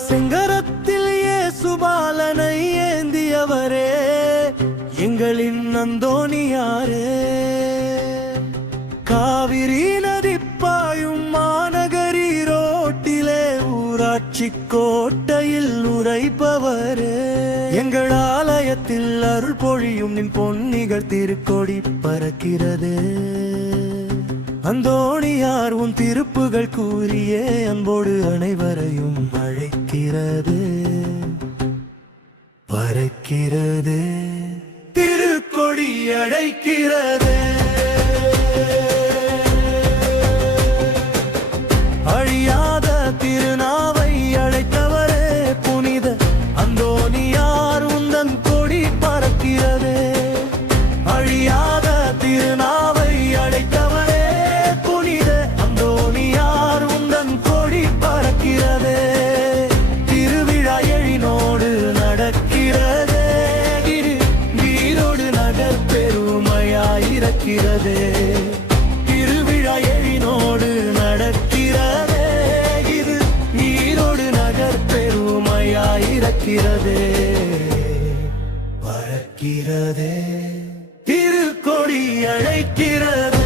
செங்கரத்தில் இயேசுபாலனை ஏந்தியவரே எங்களின் அந்தோணியாரே. காவிரி நதிப்பாயும் மாநகரி ரோட்டிலே ஊராட்சி கோட்டையில் உரைப்பவரே. எங்கள் ஆலயத்தில் அருள் பொழியும் நின் பொன்னிகள் திருக்கொடி பறக்கிறது. அந்தோணியார் உன் திருப்புகள் கூறியே அன்போடு அனைவரையும் அழைக்கிறது. பறக்கிறது திருக்கொடி அழைக்கிறது. அழியாத திருநாவை அழைத்தவரே புனித அந்தோணியார் உந்தன் கொடி பறக்கிறது. அழியாத திருநாவை அழைத்தவரே புனித அந்தோணியார் உந்தன் கொடி பறக்கிறது. திருவிழா எழினோடு நடக்கிறது. நீரோடு நகர் பெருமையாயிருக்கிறது. திருவிழா எழினோடு நடக்கிறது. இது நீரோடு நகர் பெருமையாயிருக்கிறது. பறக்கிறது திருக்கொடி அழைக்கிறது.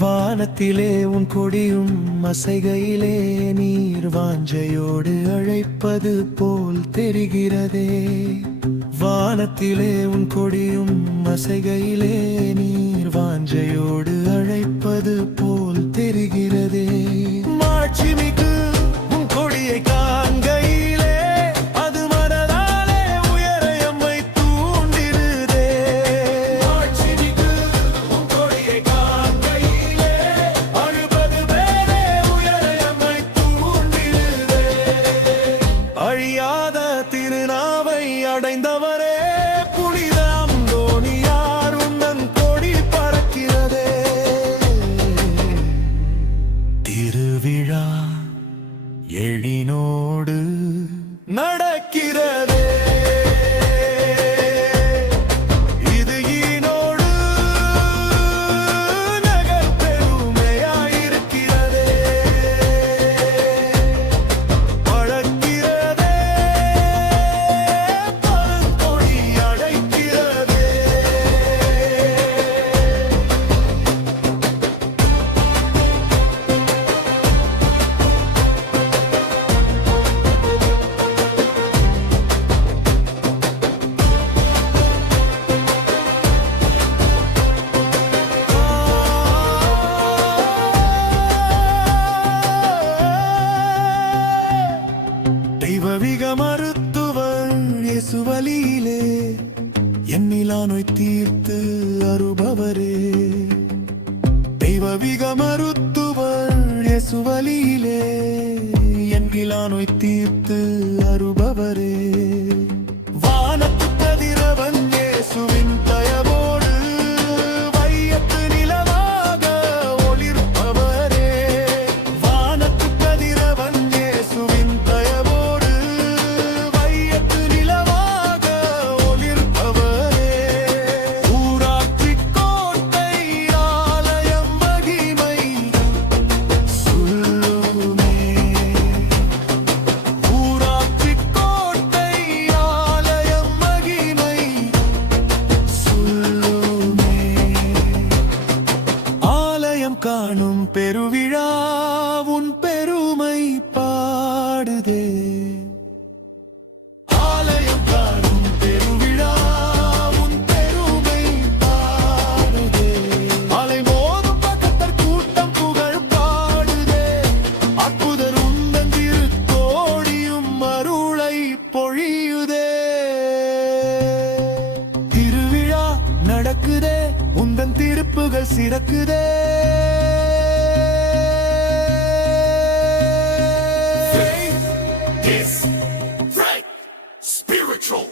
வானத்திலே உன் கொடியும் அசைகையிலே நீர் வாஞ்சையோடு அழைப்பது போல் தெரிகிறதே. வானத்திலே உன் கொடியும் அசைகையிலே நீர் வாஞ்சையோடு அழைப்பது போல் தெரிகிறதே. மாட்சிமிகு உன் கொடியை காண்கையிலே அது மனதாலே உயர எம்மை தூண்டிடுதே. மாட்சிமிகு உன் கொடியை காண்கையிலே அழுபது பேரே உயர எம்மை தூண்டிடுதே. அழியாத திருநாவை அடைந்தவரே புனித அந்தோணியார் உந்தன் கொடி பறக்கிறதே. திருவிழா எழினோடு நடக்கிறதே. இது ஈனோடு நகர் பெருமையாயிருக்கிறதே. பழக்கிறதே பழங்கொடி அழைக்கிறதே. தெய்வவிக மருத்துவர் இயேசுவலியிலே எண்ணிலா நோய் தீர்த்து அருபவரே. தெய்வவிக மருத்துவர் இயேசுவலியிலே எண்ணிலா நோய் தீர்த்து அருபவரே. வானத்து கதிரவன் இயேசுவின் தயவோடு வையத்து நிலவாக ஒளிர்ப்பவரே. வானத்து கதிரவன் இயேசுவின் தயவோடு வையத்து நிலவாக ஒளிர்ப்பவரே. ஊராட்சி கோட்டை ஆலயம் மகிமை சொல்லுமே. ஊராட்சி கோட்டை ஆலயம் மகிமை சொல்லுமே. ஆலயம் காணும் பெருவிழா உன் பெருமை பாடுதே. ஆலயம் காணும் பெருவிழா உன் பெருமை பாடுதே. சிறக்குதே. Faith is right, spiritual.